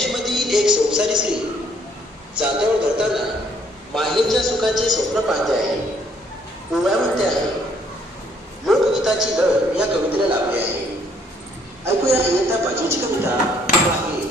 यशमती एक संसारी स्त्री जात्यावर धरताना माहेरच्या सुखाचे स्वप्न पाहते आहे. ओव्या म्हणते आहे. लोकगीताची लळ या कवितेला लाभली आहे. ऐकूया इयत्ता 5वीची कविता माहेर.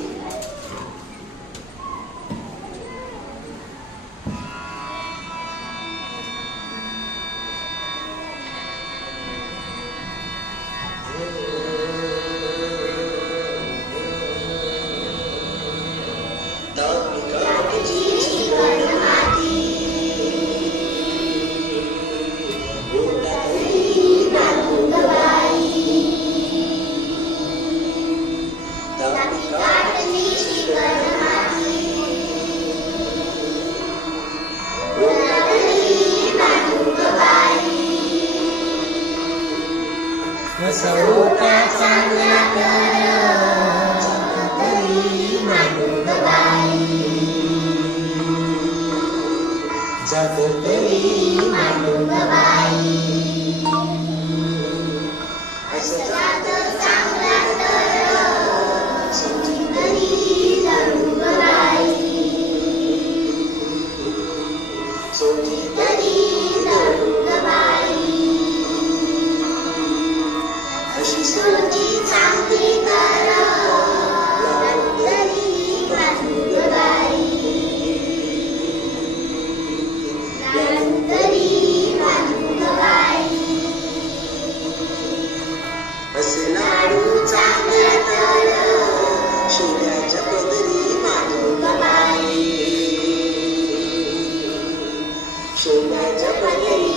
Show